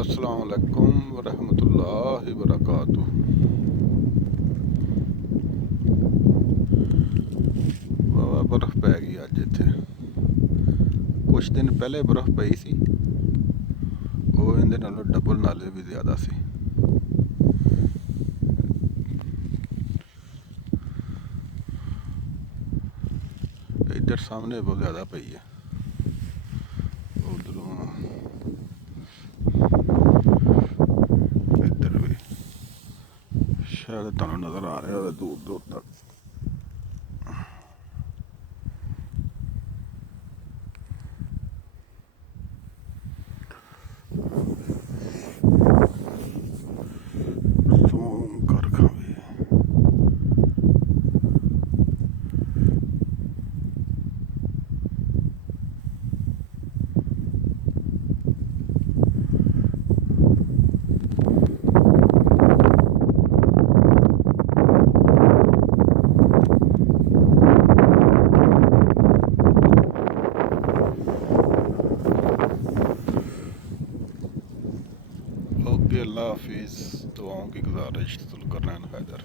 अस्सलाम वालेकुम वरहमतुल्लाहि वबरकातुह। वाह बर्फ पै गई अज इत्थे। कुछ दिन पहले बर्फ पई सी, वो इहदे नालों डबल नाले भी ज़्यादा सी। इधर सामने बहुत ज़्यादा पई है, उधरों इधर भी शायद तुहानूं नज़र आ रहा है दूर दूर तक। zoom कर खावे ओके, अल्लाह हाफिज़। दुआओं की गुजारिश, जुल्करनैन हैदर।